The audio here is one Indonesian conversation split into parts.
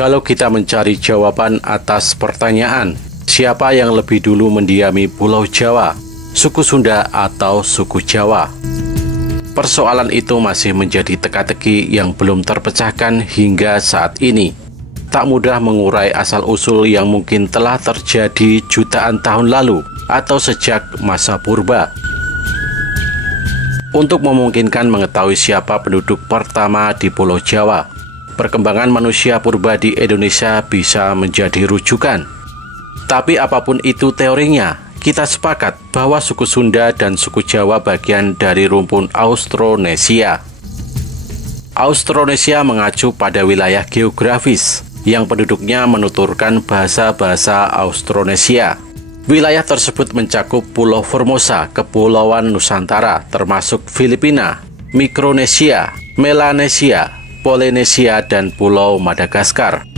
Kalau kita mencari jawaban atas pertanyaan, siapa yang lebih dulu mendiami Pulau Jawa, suku Sunda atau suku Jawa? Persoalan itu masih menjadi teka-teki yang belum terpecahkan hingga saat ini. Tak mudah mengurai asal-usul yang mungkin telah terjadi jutaan tahun lalu atau sejak masa purba. Untuk memungkinkan mengetahui siapa penduduk pertama di Pulau Jawa, perkembangan manusia purba di Indonesia bisa menjadi rujukan. Tapi apapun itu teorinya, kita sepakat bahwa suku Sunda dan suku Jawa bagian dari rumpun Austronesia. Austronesia mengacu pada wilayah geografis yang penduduknya menuturkan bahasa-bahasa Austronesia. Wilayah tersebut mencakup Pulau Formosa, Kepulauan Nusantara, termasuk Filipina, Mikronesia, Melanesia, Polinesia, dan Pulau Madagaskar.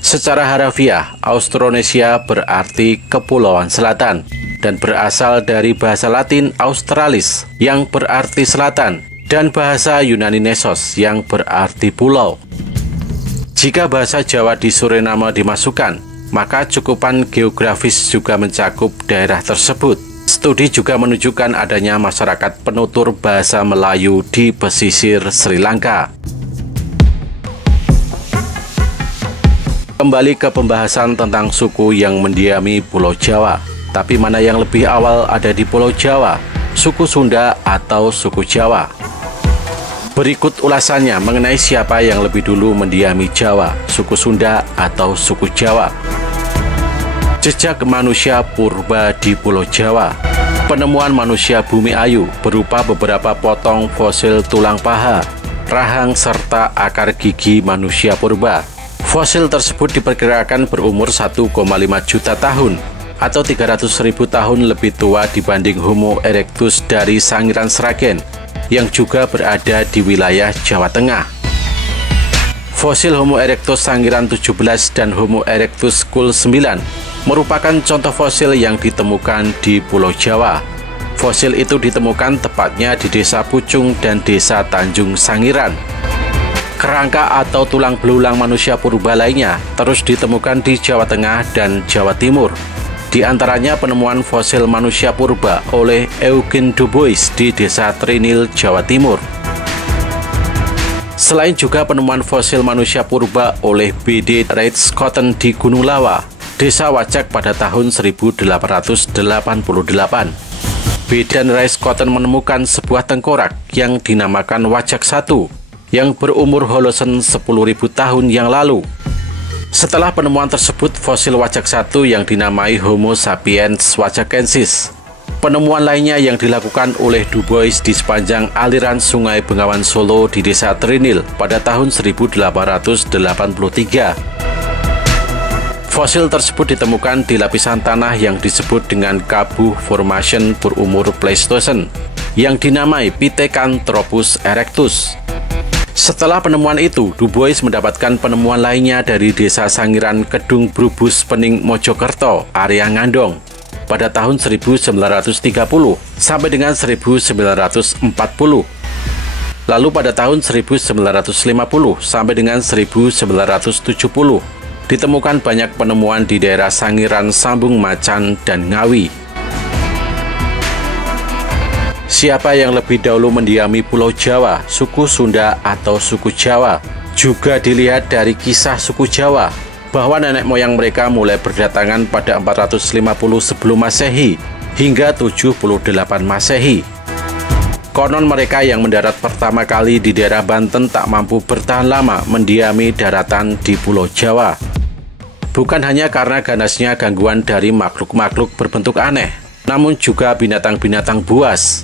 Secara harafiah, Austronesia berarti Kepulauan Selatan dan berasal dari bahasa Latin Australis yang berarti selatan dan bahasa Yunani Nesos yang berarti pulau. Jika bahasa Jawa di Suriname dimasukkan, maka cakupan geografis juga mencakup daerah tersebut. Studi juga menunjukkan adanya masyarakat penutur bahasa Melayu di pesisir Sri Lanka. Kembali ke pembahasan tentang suku yang mendiami Pulau Jawa. Tapi mana yang lebih awal ada di Pulau Jawa, suku Sunda atau suku Jawa? Berikut ulasannya mengenai siapa yang lebih dulu mendiami Jawa, suku Sunda atau suku Jawa. Jejak manusia purba di Pulau Jawa. Penemuan manusia bumi ayu berupa beberapa potong fosil tulang paha, rahang, serta akar gigi manusia purba. Fosil tersebut diperkirakan berumur 1,5 juta tahun atau 300.000 tahun lebih tua dibanding Homo erectus dari Sangiran Sragen yang juga berada di wilayah Jawa Tengah. Fosil Homo erectus Sangiran 17 dan Homo erectus Kul 9 merupakan contoh fosil yang ditemukan di Pulau Jawa. Fosil itu ditemukan tepatnya di Desa Pucung dan Desa Tanjung Sangiran. Kerangka atau tulang belulang manusia purba lainnya terus ditemukan di Jawa Tengah dan Jawa Timur. Di antaranya penemuan fosil manusia purba oleh Eugene Dubois di Desa Trinil, Jawa Timur. Selain juga penemuan fosil manusia purba oleh B.D. Reitschoten di Gunung Lawa, Desa Wajak pada tahun 1888. B. dan Reitschoten menemukan sebuah tengkorak yang dinamakan Wajak I yang berumur Holocene 10.000 tahun yang lalu. Setelah penemuan tersebut, fosil Wajak I yang dinamai Homo sapiens wajakensis. Penemuan lainnya yang dilakukan oleh Dubois di sepanjang aliran Sungai Bengawan Solo di Desa Trinil pada tahun 1883. Fosil tersebut ditemukan di lapisan tanah yang disebut dengan Kabuh Formation berumur Pleistocene yang dinamai Pithecanthropus erectus. Setelah penemuan itu, Dubois mendapatkan penemuan lainnya dari Desa Sangiran Kedung Brubus Pening Mojokerto, area Ngandong, pada tahun 1930 sampai dengan 1940. Lalu pada tahun 1950 sampai dengan 1970 ditemukan banyak penemuan di daerah Sangiran, Sambung, Macan, dan Ngawi. Siapa yang lebih dahulu mendiami Pulau Jawa, suku Sunda atau suku Jawa? Juga dilihat dari kisah suku Jawa, bahwa nenek moyang mereka mulai berdatangan pada 450 sebelum Masehi hingga 78 Masehi. Konon mereka yang mendarat pertama kali di daerah Banten tak mampu bertahan lama mendiami daratan di Pulau Jawa. Bukan hanya karena ganasnya gangguan dari makhluk-makhluk berbentuk aneh, namun juga binatang-binatang buas.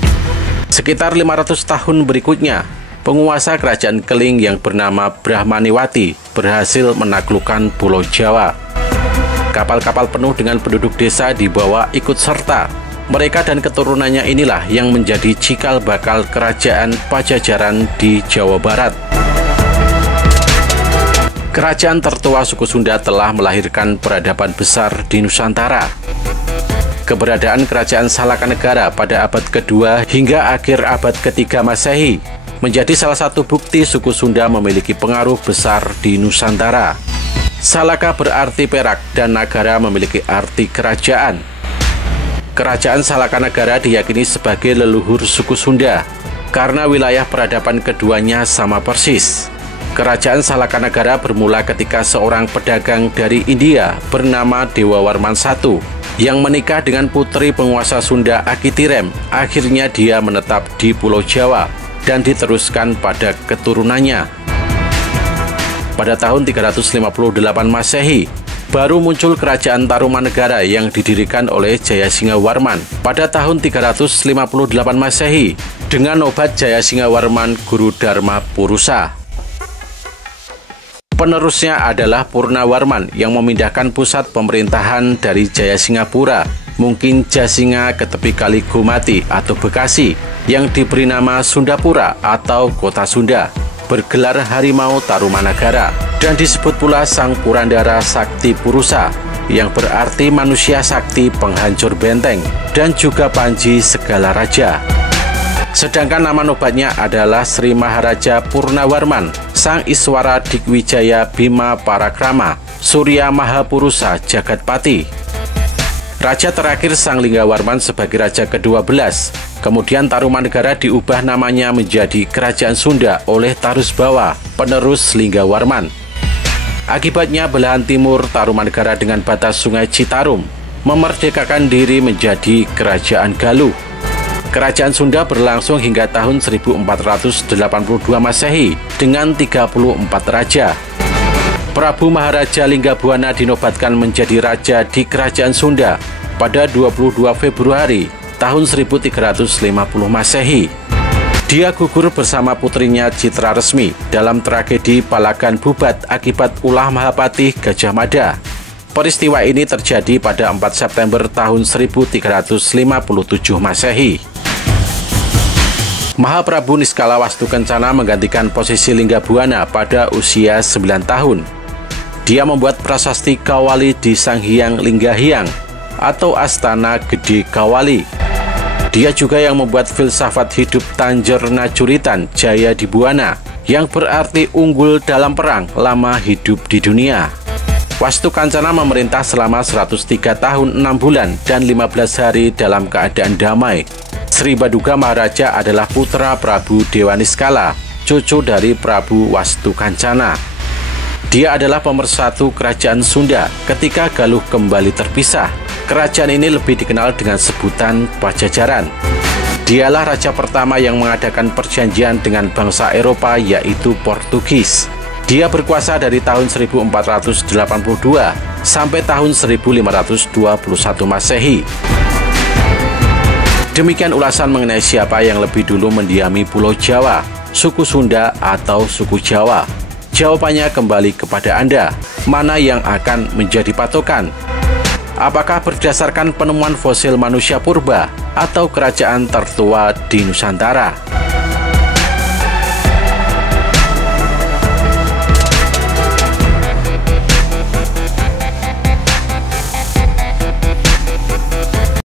Sekitar 500 tahun berikutnya, penguasa kerajaan Keling yang bernama Brahmaniwati berhasil menaklukkan Pulau Jawa. Kapal-kapal penuh dengan penduduk desa dibawa ikut serta. Mereka dan keturunannya inilah yang menjadi cikal bakal kerajaan Pajajaran di Jawa Barat. Kerajaan tertua suku Sunda telah melahirkan peradaban besar di Nusantara. Keberadaan kerajaan Salaka Negara pada abad kedua hingga akhir abad ketiga Masehi menjadi salah satu bukti suku Sunda memiliki pengaruh besar di Nusantara. Salaka berarti perak dan nagara memiliki arti kerajaan. Kerajaan Salakanagara diyakini sebagai leluhur suku Sunda karena wilayah peradaban keduanya sama persis. Kerajaan Salakanagara bermula ketika seorang pedagang dari India bernama Dewa Warman I yang menikah dengan putri penguasa Sunda Akitirem. Akhirnya dia menetap di Pulau Jawa dan diteruskan pada keturunannya. Pada tahun 358 Masehi, baru muncul kerajaan Tarumanegara yang didirikan oleh Jayasingha Warman pada tahun 358 Masehi dengan obat Jayasingha Warman Guru Dharma Purusa. Penerusnya adalah Purnawarman yang memindahkan pusat pemerintahan dari Jayasinghapura, mungkin Jasinga, ke tepi Kali Gomati atau Bekasi, yang diberi nama Sundapura atau Kota Sunda, bergelar Harimau Tarumanagara, dan disebut pula Sang Purandara Sakti Purusa, yang berarti manusia sakti penghancur benteng, dan juga Panji segala raja. Sedangkan nama nobatnya adalah Sri Maharaja Purnawarman, Sang Iswara Dikwijaya Bima Parakrama, Surya Mahapurusa Jagatpati. Raja terakhir Sang Linggawarman sebagai raja ke-12. Kemudian Tarumanegara diubah namanya menjadi Kerajaan Sunda oleh Tarusbawa, penerus Linggawarman. Akibatnya belahan timur Tarumanegara dengan batas Sungai Citarum memerdekakan diri menjadi Kerajaan Galuh. Kerajaan Sunda berlangsung hingga tahun 1482 Masehi dengan 34 raja. Prabu Maharaja Linggabuana dinobatkan menjadi raja di Kerajaan Sunda pada 22 Februari tahun 1350 Masehi. Dia gugur bersama putrinya Citra Resmi dalam tragedi Palagan Bubat akibat ulah Mahapatih Gajah Mada. Peristiwa ini terjadi pada 4 September tahun 1357 Masehi. Mahaprabu Niskala Wastukencana menggantikan posisi Linggabuana pada usia 9 tahun. Dia membuat prasasti Kawali di Sanghyang Linggahyang atau Astana Gede Kawali. Dia juga yang membuat filsafat hidup Tanjer Najuritan Jaya Dibuana, yang berarti unggul dalam perang, lama hidup di dunia. Wastukencana memerintah selama 103 tahun 6 bulan dan 15 hari dalam keadaan damai. Sri Baduga Maharaja adalah putra Prabu Dewa Niskala, cucu dari Prabu Wastukencana. Dia adalah pemersatu Kerajaan Sunda ketika Galuh kembali terpisah. Kerajaan ini lebih dikenal dengan sebutan Pajajaran. Dialah raja pertama yang mengadakan perjanjian dengan bangsa Eropa, yaitu Portugis. Dia berkuasa dari tahun 1482 sampai tahun 1521 Masehi. Demikian ulasan mengenai siapa yang lebih dulu mendiami Pulau Jawa, suku Sunda atau suku Jawa. Jawabannya kembali kepada Anda. Mana yang akan menjadi patokan? Apakah berdasarkan penemuan fosil manusia purba atau kerajaan tertua di Nusantara?